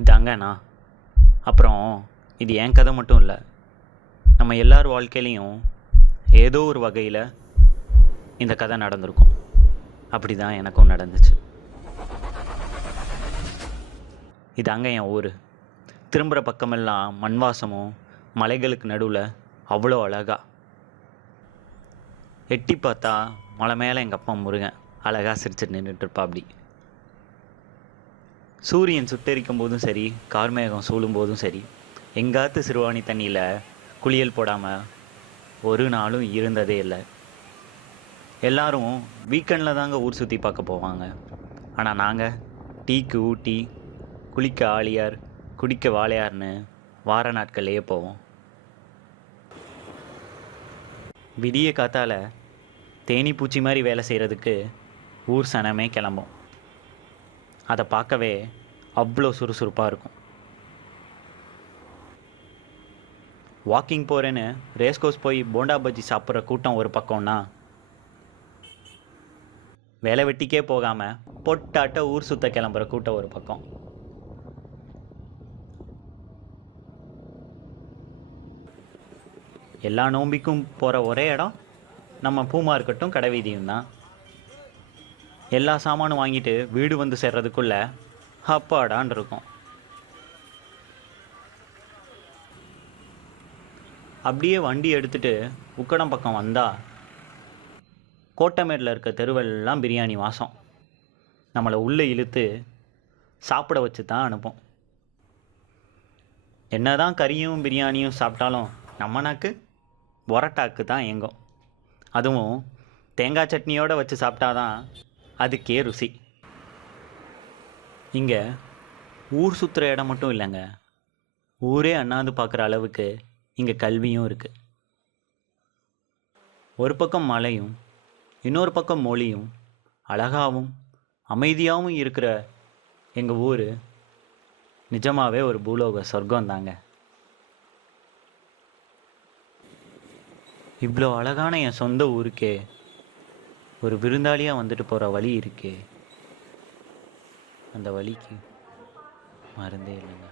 இதாங்கண்ணா. அப்புறம் இது என் கதை மட்டும் இல்லை, நம்ம எல்லார் வாழ்க்கையிலையும் ஏதோ ஒரு வகையில் இந்த கதை நடந்திருக்கும். அப்படி தான் எனக்கும் நடந்துச்சு. இதாங்க என் ஊர். திரும்புகிற பக்கமெல்லாம் மண் வாசமும் மலைகளுக்கு நடுவில் அவ்வளோ அழகா. எட்டி பார்த்தா மலை மேலே எங்கள் அப்பா முருகன் அழகாக சிரிச்சுட்டு நின்றுட்டுருப்பா. அப்படி சூரியன் சுட்டெரிக்கும் போதும் சரி, கார்மேகம் சூழும் போதும் சரி, எங்காத்து சிறுவாணி தண்ணியில் குளியல் போடாமல் ஒரு நாளும் இருந்ததே இல்லை. எல்லாரும் வீக்கெண்டில் தாங்க ஊர் சுற்றி பார்க்க போவாங்க. ஆனால் நாங்கள் டீக்கு ஊட்டி, குளிக்க ஆழியார், குடிக்க வாழையார்னு வார நாட்கள்லேயே போவோம். விடிய காத்தால தேனி பூச்சி மாதிரி வேலை செய்கிறதுக்கு ஊர் சனமே கிளம்போம். அதை பார்க்கவே அவ்வளோ சுறுசுறுப்பாக இருக்கும். வாக்கிங் போகிறேன்னு ரேஸ்கோஸ் போய் போண்டா பஜ்ஜி சாப்பிட்ற கூட்டம் ஒரு பக்கம்னா, வேலை வெட்டிக்கே போகாமல் பொட்டாட்ட ஊர் சுத்த கிளம்புற கூட்டம் ஒரு பக்கம். எல்லா நோம்பிக்கும் போகிற ஒரே இடம் நம்ம பூமா இருக்கட்டும் கடை வீதியும் தான். எல்லா சாமானும் வாங்கிட்டு வீடு வந்து சேர்றதுக்குள்ள அப்பாடான் இருக்கும். அப்படியே வண்டி எடுத்துட்டு உக்கடம் பக்கம் வந்தால் கோட்டமேடில் இருக்க தெருவெல்லாம் பிரியாணி வாசம் நம்மளை உள்ளே இழுத்து சாப்பிட வச்சு தான் அனுப்போம். என்ன தான் கறியும் பிரியாணியும் சாப்பிட்டாலும் நம்ம நாக்கு பொரட்டாக்கு தான் ஏங்கும். அதுவும் தேங்காய் சட்னியோடு வச்சு சாப்பிட்டாதான் அதுக்கே ருசி. இங்கே ஊர் சுற்றுற இடம் மட்டும் இல்லைங்க, ஊரே அண்ணாந்து பார்க்குற அளவுக்கு இங்கே கல்வியும் இருக்குது. ஒரு பக்கம் மலையும் இன்னொரு பக்கம் மொழியும் அழகாகவும் அமைதியாகவும் இருக்கிற எங்கள் ஊர் நிஜமாகவே ஒரு பூலோக சொர்க்கம் தாங்க. இவ்வளோ அழகான என் சொந்த ஊருக்கே ஒரு விருந்தாளியாக வந்துட்டு போகிற வழி இருக்கே, அந்த வழிக்கு மறந்தே இல்லைங்க.